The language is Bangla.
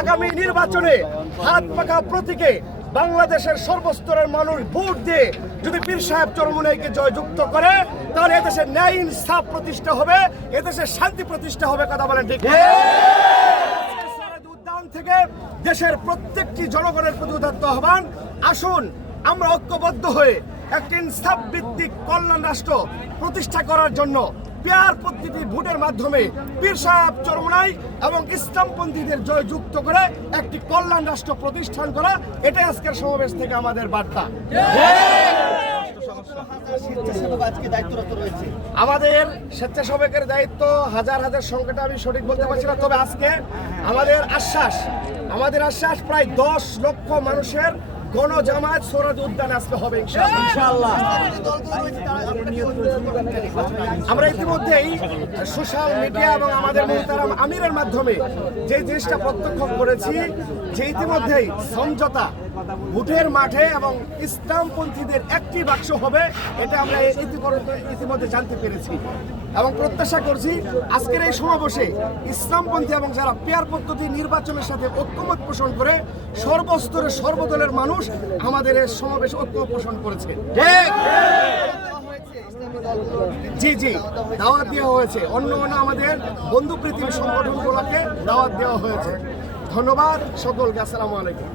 আগামী নির্বাচনে হাত পাকা প্রতীকে বাংলাদেশের সর্বস্তরের মানুষ ভোট দিয়ে যদি পীর সাহেব চরমুনাইকে জয়যুক্ত করে তাহলে এদেশে ন্যায় ইনসাফ প্রতিষ্ঠা হবে, এদেশে শান্তি প্রতিষ্ঠা হবে। কথা বলেন ঠিক? উদ্যান থেকে দেশের প্রত্যেকটি জনগণের প্রতি উদাত্ত আহ্বান, আসুন আমরা ঐক্যবদ্ধ হয়ে একটি ইনসাফ ভিত্তিক কল্যাণ রাষ্ট্র প্রতিষ্ঠা করার জন্য পেয়ার পদ্ধতি ভোটের মাধ্যমে পীর সাহেব চরমুনাই এবং ইসলামপন্থীদের জয়যুক্ত করে একটি কল্যাণ রাষ্ট্র প্রতিষ্ঠান করা, এটাই আজকের সমাবেশ থেকে আমাদের বার্তা। আমাদের স্বেচ্ছাসেবকের দায়িত্ব হাজার হাজার সংখ্যাটা আমি সঠিক বলতে পারছি না, তবে আজকে আমাদের আশ্বাস প্রায় 10 লক্ষ মানুষের গণজামাত সোহরাদ উদ্যানে আজকে হবে ইনশাআল্লাহ। আমরা ইতিমধ্যেই সোশ্যাল মিডিয়া এবং আমাদের মুহতারাম আমিরের মাধ্যমে যে জিনিসটা প্রত্যক্ষ করেছি যে ইতিমধ্যেই সমঝোতা ভোটের মাঠে এবং ইসলামপন্থীদের একটি বাক্স হবে, এটা আমরা ইতিমধ্যে জানতে পেরেছি এবং প্রত্যাশা করছি আজকের এই সমাবেশে ইসলামপন্থী এবং যারা পেয়ার পদ্ধতি নির্বাচনের সাথে ঐক্যমত পোষণ করে সর্বস্তরের সর্বদলের মানুষ আমাদের এই সমাবেশ ঐক্য পোষণ করেছে। জি দাওয়াত দেওয়া হয়েছে, অন্য আমাদের বন্ধুপ্রীতির সংগঠনগুলোকে দাওয়াত দেওয়া হয়েছে। ধন্যবাদ সকলকে, আসসালামু আলাইকুম।